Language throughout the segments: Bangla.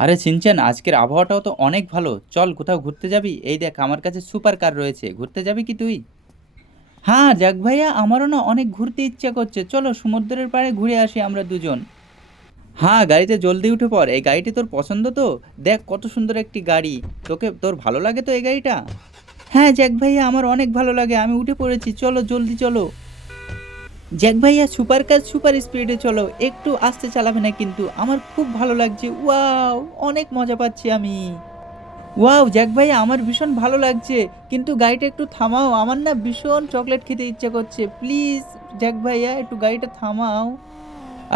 আরে সিনচান, আজকের আবহাওয়াটাও তো অনেক ভালো। চল কোথাও ঘুরতে যাবি? এই দেখ আমার কাছে সুপার কার রয়েছে, ঘুরতে যাবি কি তুই? হ্যাঁ যাক ভাইয়া, আমারও না অনেক ঘুরতে ইচ্ছা করছে, চলো সমুদ্রের পাড়ে ঘুরে আসি আমরা দুজন। হ্যাঁ গাড়িতে জলদি উঠে পড়, এই গাড়িটি তোর পছন্দ তো? দেখ কত সুন্দর একটি গাড়ি। তোর ভালো লাগে তো এই গাড়িটা? হ্যাঁ জ্যাক ভাইয়া, আমার অনেক ভালো লাগে, আমি উঠে পড়েছি, চলো জলদি চলো। জ্যাক ভাইয়া সুপার কাজ সুপার স্পিডে চলো, একটু আস্তে চালাবে না কিন্তু, আমার খুব ভালো লাগছে, ওয়াও অনেক মজা পাচ্ছি আমি। ওয়াও জ্যাক ভাইয়া, আমার ভীষণ ভালো লাগছে, কিন্তু গাড়িটা একটু থামাও, আমার না ভীষণ চকলেট খেতে ইচ্ছে করছে, প্লিজ জ্যাক ভাইয়া একটু গাড়িটা থামাও।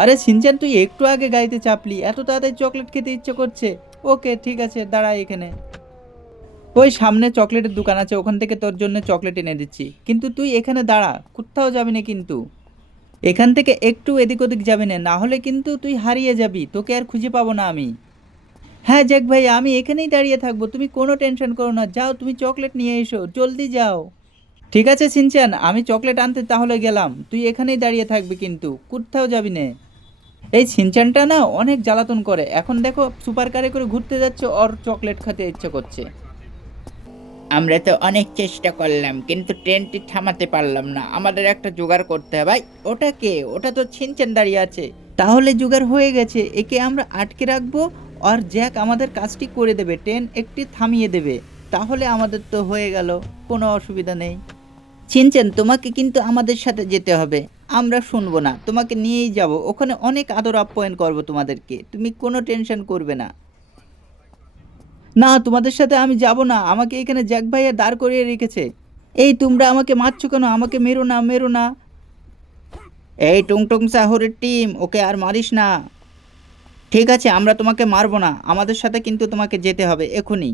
আরে সিনচান, তুই একটু আগে গাড়িতে চাপলি, এত তাড়াতাড়ি চকলেট খেতে ইচ্ছে করছে? ওকে ঠিক আছে, দাঁড়া এখানে। ওই সামনে চকলেটের দোকান আছে, ওখান থেকে তোর জন্য চকলেট এনে দিচ্ছি, কিন্তু তুই এখানে দাঁড়া, কোথাও যাবি না কিন্তু। এখান থেকে একটু এদিক ওদিক যাবি না, না হলে কিন্তু তুই হারিয়ে যাবি, তোকে আর খুঁজে পাবো না আমি। হ্যাঁ জ্যাক ভাই, আমি এখানেই দাঁড়িয়ে থাকবো, তুমি কোনো টেনশন করো না, যাও তুমি চকলেট নিয়ে এসো, জলদি যাও। ঠিক আছে সিনচান, আমি চকলেট আনতে তাহলে গেলাম, তুই এখানেই দাঁড়িয়ে থাকবি কিন্তু কোথাও যাবি না। এই সিনচানটা না অনেক জ্বালাতন করে, এখন দেখো সুপার কারে করে ঘুরতে যাচ্ছে, ওর চকলেট খেতে ইচ্ছে করছে। আমরা তো অনেক চেষ্টা করলাম কিন্তু ট্রেনটি থামাতে পারলাম না, আমাদের একটা জোগাড় করতে হবে। ভাই ওটা কে? ওটা তো ছিনছেন দাঁড়িয়ে আছে। তাহলে জোগাড় হয়ে গেছে, একে আমরা আটকে রাখবো, আর জ্যাক আমাদের কাজটি করে দেবে, ট্রেন একটি থামিয়ে দেবে, তাহলে আমাদের তো হয়ে গেল, কোনো অসুবিধা নেই। চিনচেন, তোমাকে কিন্তু আমাদের সাথে যেতে হবে, আমরা শুনবো না, তোমাকে নিয়েই যাব, ওখানে অনেক আদর আপ্যায়ন করবো তোমাদেরকে, তুমি কোনো টেনশন করবে না। না তোমাদের সাথে আমি যাব না, আমাকে এখানে জ্যাক ভাইয়া দাঁড় করিয়ে রেখেছে। এই তোমরা আমাকে মারছো কেন? আমাকে মেরো না, মেরো না। এই টুংটুং সাহরের টিম, ওকে আর মারিস না। ঠিক আছে, আমরা তোমাকে মারবো না, আমাদের সাথে কিন্তু তোমাকে যেতে হবে এখনই।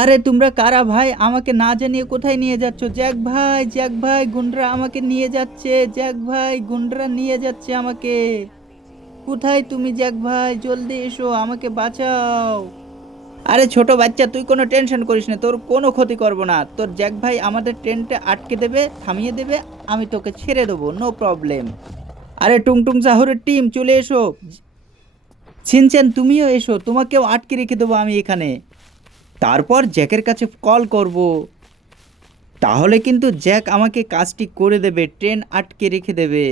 আরে তোমরা কারা ভাই? আমাকে না জানিয়ে কোথায় নিয়ে যাচ্ছ? জ্যাক ভাই, জ্যাক ভাই, গুন্ডরা আমাকে নিয়ে যাচ্ছে, জ্যাক ভাই, গুন্ডরা নিয়ে যাচ্ছে আমাকে। কোথায় তুমি জ্যাক ভাই? জলদি এসো, আমাকে বাঁচাও। আরে ছোট বাচ্চা, তুই কোনো টেনশন করিস না, তোর কোনো ক্ষতি করব না, তোর জ্যাক ভাই আমাদের ট্রেনটা আটকে দেবে, থামিয়ে দেবে, আমি তোকে ছেড়ে দেবো, নো প্রবলেম। আরে টুংটুং সাহরের টিম চলে এসো, ছিনছেন তুমিও এসো, তোমাকেও আটকে রেখে দেবো আমি এখানে, তারপর জ্যাকের কাছে কল করব, তাহলে কিন্তু জ্যাক আমাকে কাজটি করে দেবে, ট্রেন আটকে রেখে দেবে।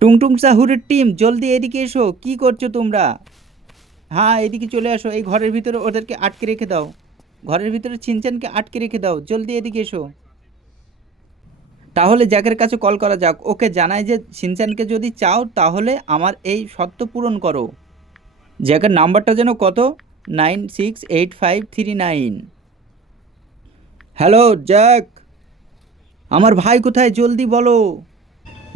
টুংটুং সাহুরের টিম জলদি এদিকে এসো, কি করছো তোমরা? হ্যাঁ এদিকে চলে আসো, এই ঘরের ভিতরে ওদেরকে আটকে রেখে দাও, ঘরের ভিতরে ছিনচানকে আটকে রেখে দাও, জলদি এদিকে এসো। তাহলে জ্যাকের কাছে কল করা যাক, ওকে জানাই যে ছিনচানকে যদি চাও তাহলে আমার এই শর্ত পূরণ করো। জ্যাকের নাম্বারটা যেন কত? 968539। হ্যালো জ্যাক, আমার ভাই কোথায় জলদি বলো।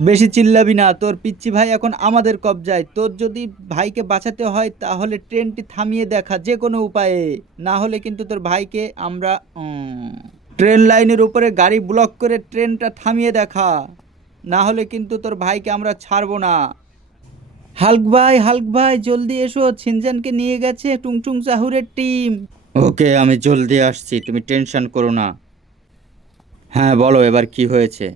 বেশি চিল্লাবি না, তোর পিচ্চি ভাই এখন আমাদের কবজায়, তোর যদি ভাইকে বাঁচাতে হয় তাহলে ট্রেনটি থামিয়ে দেখা যে কোনো উপায়ে, না হলে কিন্তু তোর ভাইকে আমরা ট্রেন লাইনের উপরে গাড়ি ব্লক করে ট্রেনটা থামিয়ে দেখা, না হলে কিন্তু তোর ভাইকে আমরা ছাড়বো না। হাল্ক ভাই, হাল্ক ভাই জলদি এসো, ছিনজানকে নিয়ে গেছে টুংটুং সাহুরের টিম। ওকে আমি জলদি আসছি, তুমি টেনশন করো না। হ্যাঁ বলো এবার কি হয়েছে?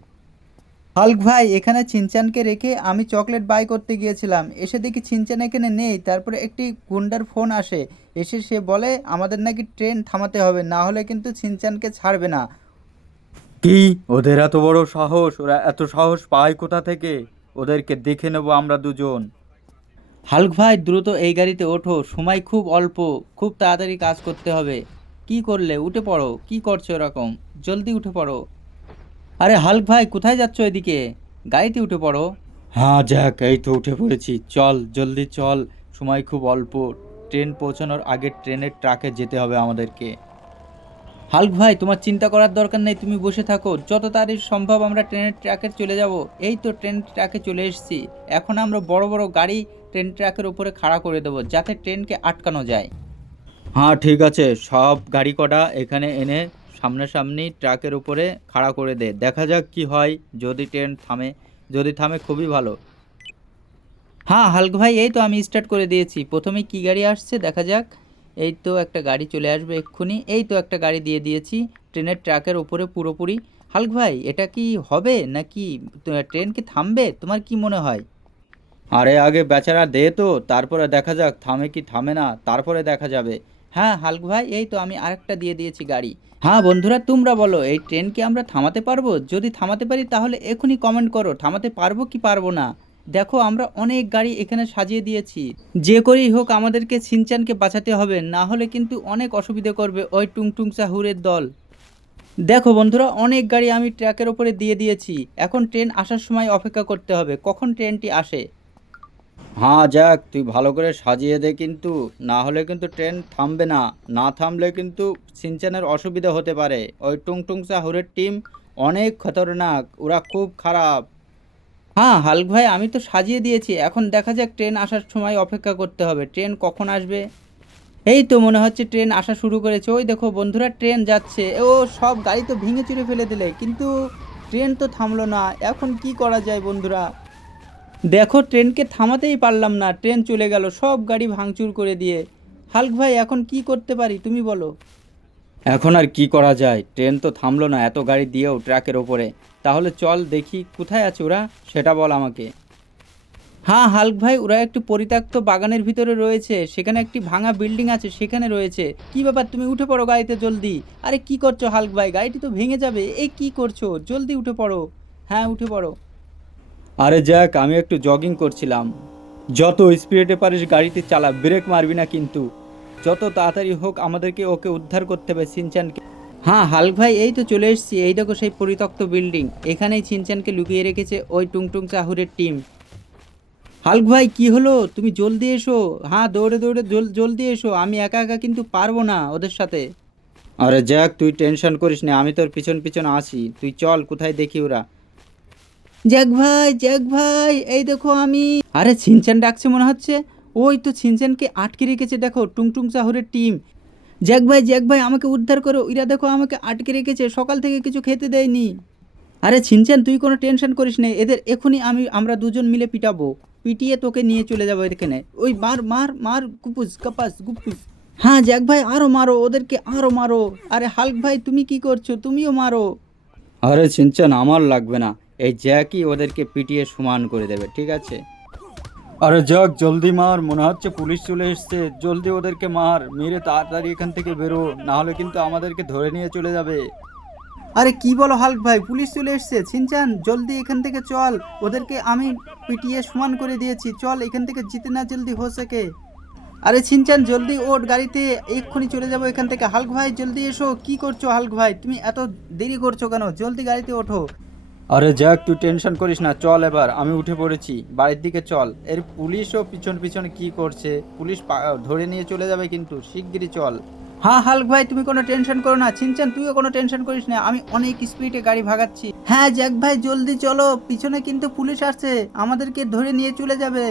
হাল্ক ভাই, এখানে ছিনচানকে রেখে আমি চকলেট বাই করতে গিয়েছিলাম, এসে দেখি ছিনচান এখানে নেই, তারপরে একটি গুন্ডার ফোন আসে, এসে সে বলে আমাদের নাকি ট্রেন থামাতে হবে, না হলে কিন্তু ছিনচানকে ছাড়বে না। কি? ওদের এত বড় সাহস? ওরা এত সাহস পায় কোথা থেকে? ওদেরকে দেখে নেবো আমরা দুজন। হাল্ক ভাই দ্রুত এই গাড়িতে ওঠো, সময় খুব অল্প, খুব তাড়াতাড়ি কাজ করতে হবে। কি করলে? উঠে পড়ো, কি করছো এরকম? জলদি উঠে পড়ো। আরে হাল্ক ভাই কোথায় যাচ্ছ? এদিকে গাড়িতে উঠে পড়ো। হ্যাঁ জ্যাক, এই তো উঠে পড়েছি, চল জলদি চল, সময় খুব অল্প, ট্রেন পৌঁছানোর আগে ট্রেনের ট্রাকে যেতে হবে আমাদেরকে। হাল্ক ভাই তোমার চিন্তা করার দরকার নেই, তুমি বসে থাকো, যত তাড়াতাড়ি সম্ভব আমরা ট্রেনের ট্র্যাকে চলে যাব। এই তো ট্রেন ট্র্যাকে চলে এসেছি, এখন আমরা বড় বড় গাড়ি ট্রেন ট্র্যাকের উপরে খাড়া করে দেবো যাতে ট্রেনকে আটকানো যায়। হ্যাঁ ঠিক আছে, সব গাড়ি কটা এখানে এনে সামনাসামনি ট্রাকের উপরে খাড়া করে দে, দেখা যাক কি হয়, যদি ট্রেন থামে, যদি থামে খুবই ভালো। হ্যাঁ হাল্ক ভাই, এই তো আমি স্টার্ট করে দিয়েছি, প্রথমে কি গাড়ি আসছে দেখা যাক। এই তো একটা গাড়ি চলে আসবে এক্ষুনি, এই তো একটা গাড়ি দিয়ে দিয়েছি ট্রেনের ট্র্যাকের উপরে পুরোপুরি। হাল্ক ভাই এটা কি হবে নাকি? ট্রেন কি থামবে? তোমার কি মনে হয়? আরে আগে বেচারা দে তো, তারপরে দেখা যাক থামে কি থামে না, তারপরে দেখা যাবে। হ্যাঁ হাল্ক ভাই, এই তো আমি আরেকটা দিয়ে দিয়েছি গাড়ি। হ্যাঁ বন্ধুরা, তোমরা বলো এই ট্রেনকে আমরা থামাতে পারবো? যদি থামাতে পারি তাহলে এখনই কমেন্ট করো থামাতে পারবো কি পারবো না। দেখো আমরা অনেক গাড়ি এখানে সাজিয়ে দিয়েছি, যে করেই হোক আমাদেরকে সিনচানকে বাঁচাতে হবে, না হলে কিন্তু অনেক অসুবিধে করবে ওই টুংটুং সাহুরের দল। দেখো বন্ধুরা, অনেক গাড়ি আমি ট্র্যাকের ওপরে দিয়ে দিয়েছি, এখন ট্রেন আসার সময় অপেক্ষা করতে হবে কখন ট্রেনটি আসে। হ্যাঁ যাক, তুই ভালো করে সাজিয়ে দে কিন্তু, না হলে কিন্তু ট্রেন থামবে না। না থামলে কিন্তু সিনচানের অসুবিধা হতে পারে। ওই টুংটুং সাহুরের টিম অনেক খতরনাক, ওরা খুব খারাপ। হ্যাঁ হাল্ক ভাই, আমি তো সাজিয়ে দিয়েছি, এখন দেখা যাক ট্রেন আসার সময় অপেক্ষা করতে হবে, ট্রেন কখন আসবে। এই তো মনে হচ্ছে ট্রেন আসা শুরু করেছে, ওই দেখো বন্ধুরা ট্রেন যাচ্ছে। ও সব গাড়ি তো ভেঙে চুরে ফেলে দিলে, কিন্তু ট্রেন তো থামলো না, এখন কি করা যায় বন্ধুরা। দেখো ট্রেনকে থামাতেই পারলাম না, ট্রেন চলে গেল সব গাড়ি ভাঙচুর করে দিয়ে। হাল্ক ভাই এখন কি করতে পারি তুমি বলো। এখন আর কি করা যায়, ট্রেন তো থামলো না এত গাড়ি দিয়েও ট্র্যাকের ওপরে। তাহলে চল দেখি কোথায় আছে ওরা, সেটা বল আমাকে। হ্যাঁ হাল্ক ভাই, ওরা একটু পরিত্যক্ত বাগানের ভিতরে রয়েছে, সেখানে একটি ভাঙা বিল্ডিং আছে সেখানে রয়েছে। কি ব্যাপার, তুমি উঠে পড়ো গাড়িতে জলদি। আরে কি করছো হাল্ক ভাই, গাড়িটি তো ভেঙে যাবে, এই কি করছো, জলদি উঠে পড়ো। হ্যাঁ উঠে পড়ো। আরে যাক, আমি একটু জগিং করছিলাম। যত স্পিডে পারিস গাড়িটি চালা, ব্রেক মারবি না কিন্তু। যত তাড়াতাড়ি হোক আমাদেরকে ওকে উদ্ধার করতে হবে, সিনচানকে। হ্যাঁ হাল্ক ভাই, এই তো চলে এসেছি, এই দেখো সেই পরিত্যক্ত বিল্ডিং, এখানেই ছিনচানকে লুকিয়ে রেখেছে ওই টুংটুং চাহুরের টিম। হাল্ক ভাই কি হলো, তুমি জলদি এসো। হ্যাঁ দৌড়ে দৌড়ে জলদি এসো, আমি একা একা কিন্তু পারবো না ওদের সাথে। আরে যাক, তুই টেনশন করিস না, আমি তোর পিছন পিছন আসি, তুই চল কোথায় দেখি ওরা। জ্যাক ভাই, জ্যাক ভাই, এই দেখো আমি। আরে ছিনচান ডাকছে মনে হচ্ছে, ওই তো ছিনচানকে আটকে রেখেছে দেখো টুংটুং চাহুরের টিম। জ্যাক ভাই, জ্যাক ভাই, আমাকে উদ্ধার করো, এরা দেখো আমাকে আটকে রেখেছে, সকাল থেকে কিছু খেতে দেয়নি। আরে ছিনচান তুই কোনো টেনশন করিস না, এদের এখনই আমরা দুজন মিলে পিটাবো, পিটিয়ে তোকে নিয়ে চলে যাবো এখানে। ওই মার মার মার, গুপুস কাপাস গুপুস। হ্যাঁ জ্যাক ভাই, আরো মারো ওদেরকে, আরো মারো। আরে হাল্ক ভাই তুমি কি করছো, তুমিও মারো। আরে সিনচান, আমার লাগবে না, এই জ্যাকই ওদেরকে পিটিয়ে সমান করে দেবে, ঠিক আছে। আরে যাক, জলদি মার, মনে হচ্ছে পুলিশ চলে এসছে, জলদি ওদেরকে মার, মেরে তাড়াতাড়ি এখান থেকে বেরো, না হলে কিন্তু আমাদেরকে ধরে নিয়ে চলে যাবে। আরে কি বলো হাল্ক ভাই, পুলিশ চলে এসছে। ছিনচান জলদি এখান থেকে চল, ওদেরকে আমি পিটিয়ে সমান করে দিয়েছি, চল এখান থেকে জিতনা জলদি হো সকে। আরে ছিনচান জলদি ওঠ গাড়িতে, এক্ষুনি চলে যাবো এখান থেকে। হাল্ক ভাই জলদি এসো, কি করছো হাল্ক ভাই, তুমি এত দেরি করছো কেন, জলদি গাড়িতে ওঠো। আরে যাক, তুই টেনশন করিস না, চল এবার, আমি উঠে পড়েছি, বাড়ির দিকে চল। এর পুলিশও পিছন পিছনে কি করছে, পুলিশ ধরে নিয়ে চলে যাবে কিন্তু, শিগগিরই চল। হ্যাঁ হাল্ক ভাই, তুমি কোনো টেনশন করো না, ছিনচান তুইও কোনো টেনশন করিস না, আমি অনেক স্পিডে গাড়ি ভাগাচ্ছি। হ্যাঁ জ্যাক ভাই জলদি চলো, পিছনে কিন্তু পুলিশ আসছে, আমাদেরকে ধরে নিয়ে চলে যাবে।